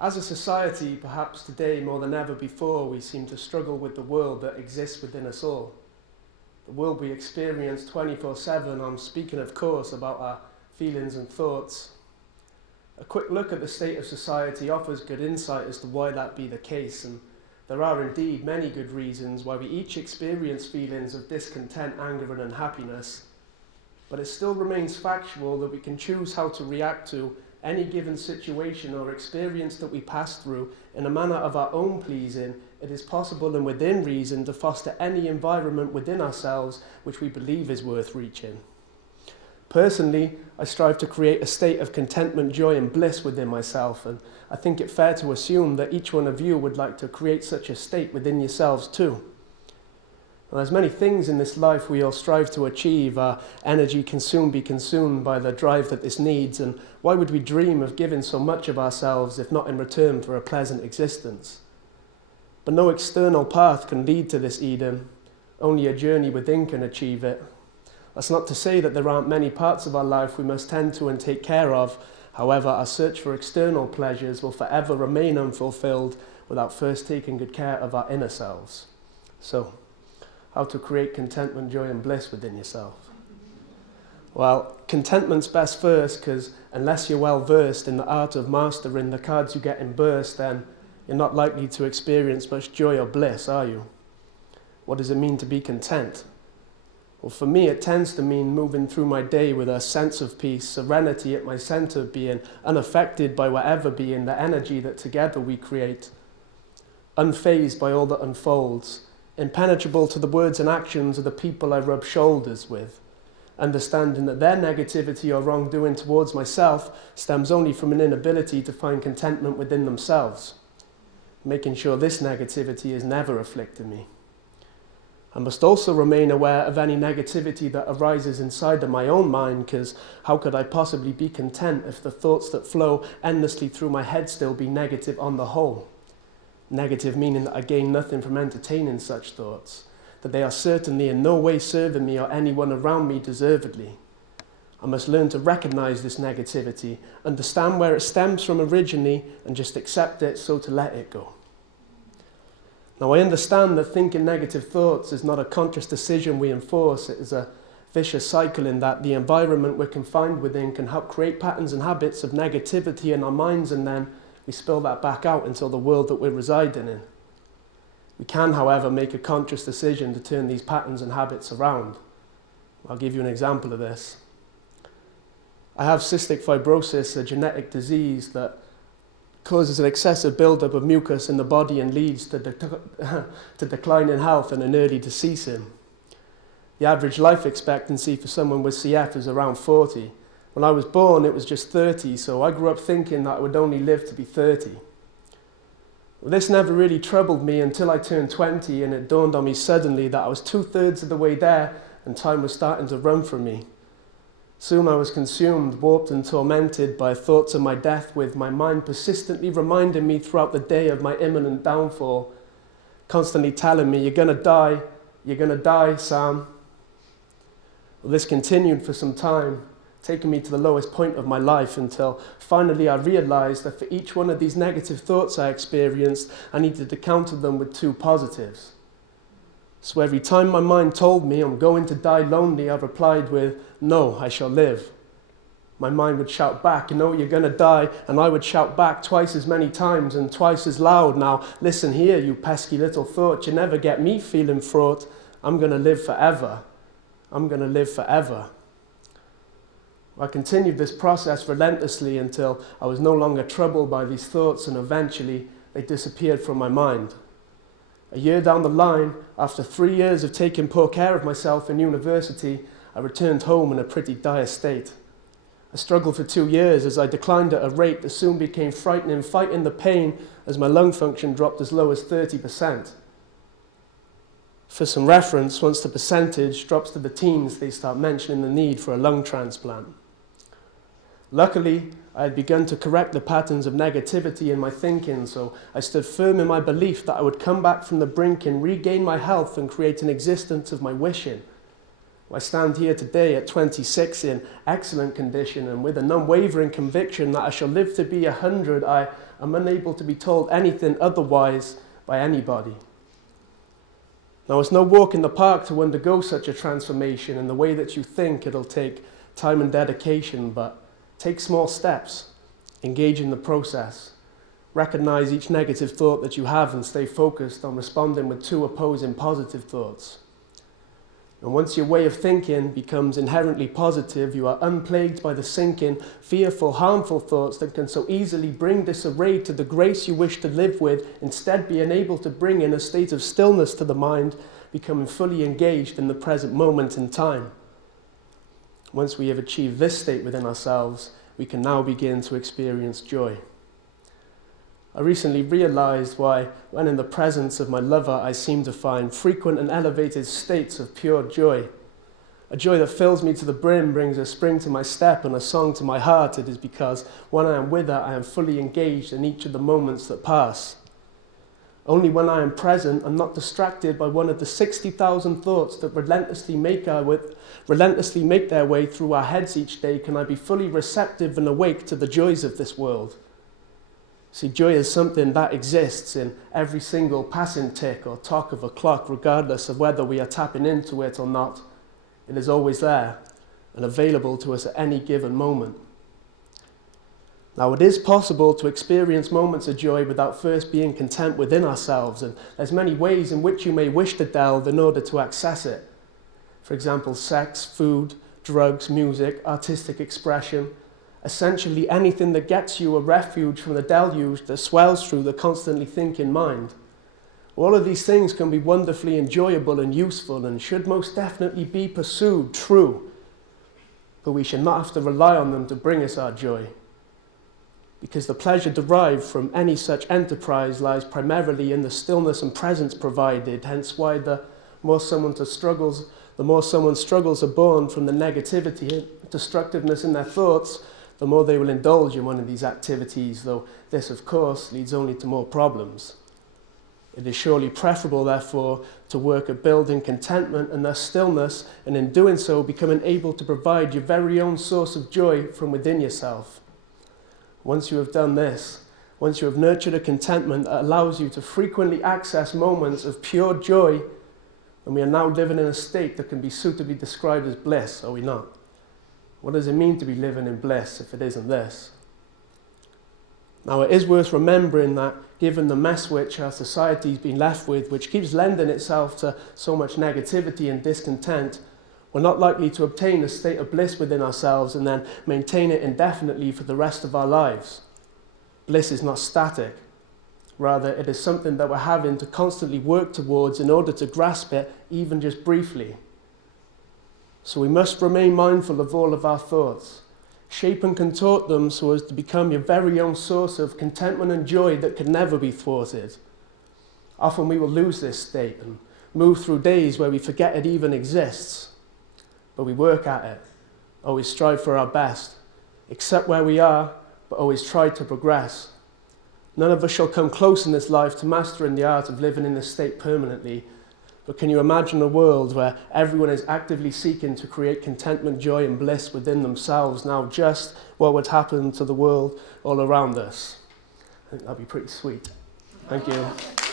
As a society, perhaps today more than ever before, we seem to struggle with the world that exists within us all. The world we experience 24/7, I'm speaking of course about our feelings and thoughts. A quick look at the state of society offers good insight as to why that be the case, and there are indeed many good reasons why we each experience feelings of discontent, anger and unhappiness. But it still remains factual that we can choose how to react to any given situation or experience that we pass through in a manner of our own pleasing. It is possible and within reason to foster any environment within ourselves which we believe is worth reaching. Personally, I strive to create a state of contentment, joy and bliss within myself, and I think it fair to assume that each one of you would like to create such a state within yourselves too. Well, there's many things in this life we all strive to achieve. Our energy can soon be consumed by the drive that this needs, and why would we dream of giving so much of ourselves if not in return for a pleasant existence? But no external path can lead to this Eden. Only a journey within can achieve it. That's not to say that there aren't many parts of our life we must tend to and take care of. However, our search for external pleasures will forever remain unfulfilled without first taking good care of our inner selves. So, how to create contentment, joy and bliss within yourself? Well, contentment's best first, because unless you're well versed in the art of mastering the cards you get in burst, then you're not likely to experience much joy or bliss, are you? What does it mean to be content? Well, for me, it tends to mean moving through my day with a sense of peace, serenity at my center of being, unaffected by whatever being, the energy that together we create, unfazed by all that unfolds, impenetrable to the words and actions of the people I rub shoulders with, understanding that their negativity or wrongdoing towards myself stems only from an inability to find contentment within themselves, making sure this negativity is never afflicting me. I must also remain aware of any negativity that arises inside of my own mind, because how could I possibly be content if the thoughts that flow endlessly through my head still be negative on the whole? Negative meaning that I gain nothing from entertaining such thoughts, that they are certainly in no way serving me or anyone around me deservedly. I must learn to recognize this negativity, understand where it stems from originally, and just accept it, so to let it go. Now, I understand that thinking negative thoughts is not a conscious decision we enforce. It is a vicious cycle in that the environment we're confined within can help create patterns and habits of negativity in our minds, and then we spill that back out into the world that we're residing in. We can, however, make a conscious decision to turn these patterns and habits around. I'll give you an example of this. I have cystic fibrosis, a genetic disease that causes an excessive buildup of mucus in the body and leads to decline in health and an early deceasing. The average life expectancy for someone with CF is around 40. When I was born, it was just 30, so I grew up thinking that I would only live to be 30. Well, this never really troubled me until I turned 20, and it dawned on me suddenly that I was 2/3 of the way there and time was starting to run from me. Soon I was consumed, warped and tormented by thoughts of my death, with my mind persistently reminding me throughout the day of my imminent downfall, constantly telling me, you're gonna die, Sam. Well, this continued for some time, taking me to the lowest point of my life, until finally I realized that for each one of these negative thoughts I experienced, I needed to counter them with 2 positives. So every time my mind told me I'm going to die lonely, I replied with, no, I shall live. My mind would shout back, no, you're going to die, and I would shout back twice as many times and twice as loud, now listen here, you pesky little thought, you never get me feeling fraught, I'm going to live forever. I'm going to live forever. I continued this process relentlessly until I was no longer troubled by these thoughts, and eventually they disappeared from my mind. A year down the line, after 3 years of taking poor care of myself in university, I returned home in a pretty dire state. I struggled for 2 years as I declined at a rate that soon became frightening, fighting the pain as my lung function dropped as low as 30%. For some reference, once the percentage drops to the teens, they start mentioning the need for a lung transplant. Luckily, I had begun to correct the patterns of negativity in my thinking, so I stood firm in my belief that I would come back from the brink and regain my health and create an existence of my wishing. I stand here today at 26 in excellent condition and with an unwavering conviction that I shall live to be 100. I I'm unable to be told anything otherwise by anybody. Now, it's no walk in the park to undergo such a transformation in the way that you think. It'll take time and dedication, but take small steps. Engage in the process. Recognize each negative thought that you have and stay focused on responding with 2 opposing positive thoughts. And once your way of thinking becomes inherently positive, you are unplagued by the sinking, fearful, harmful thoughts that can so easily bring disarray to the grace you wish to live with, instead being able to bring in a state of stillness to the mind, becoming fully engaged in the present moment in time. Once we have achieved this state within ourselves, we can now begin to experience joy. I recently realized why, when in the presence of my lover, I seem to find frequent and elevated states of pure joy. A joy that fills me to the brim, brings a spring to my step and a song to my heart. It is because when I am with her, I am fully engaged in each of the moments that pass. Only when I am present and not distracted by one of the 60,000 thoughts that relentlessly make their way through our heads each day can I be fully receptive and awake to the joys of this world. See, joy is something that exists in every single passing tick or tock of a clock, regardless of whether we are tapping into it or not. It is always there and available to us at any given moment. Now, it is possible to experience moments of joy without first being content within ourselves, and there's many ways in which you may wish to delve in order to access it. For example, sex, food, drugs, music, artistic expression, essentially anything that gets you a refuge from the deluge that swells through the constantly thinking mind. All of these things can be wonderfully enjoyable and useful and should most definitely be pursued, true. But we should not have to rely on them to bring us our joy. Because the pleasure derived from any such enterprise lies primarily in the stillness and presence provided, hence why the more someone struggles are born from the negativity and destructiveness in their thoughts, the more they will indulge in one of these activities, though this, of course, leads only to more problems. It is surely preferable, therefore, to work at building contentment and thus stillness, and in doing so, becoming able to provide your very own source of joy from within yourself. Once you have done this, once you have nurtured a contentment that allows you to frequently access moments of pure joy, and we are now living in a state that can be suitably described as bliss, are we not? What does it mean to be living in bliss if it isn't this? Now, it is worth remembering that given the mess which our society's been left with, which keeps lending itself to so much negativity and discontent, we're not likely to obtain a state of bliss within ourselves and then maintain it indefinitely for the rest of our lives. Bliss is not static. Rather, it is something that we're having to constantly work towards in order to grasp it, even just briefly. So we must remain mindful of all of our thoughts, shape and contort them so as to become your very own source of contentment and joy that can never be thwarted. Often we will lose this state and move through days where we forget it even exists. But we work at it, always strive for our best, accept where we are, but always try to progress. None of us shall come close in this life to mastering the art of living in this state permanently. But can you imagine a world where everyone is actively seeking to create contentment, joy, and bliss within themselves? Now, just what would happen to the world all around us? I think that'd be pretty sweet. Thank you.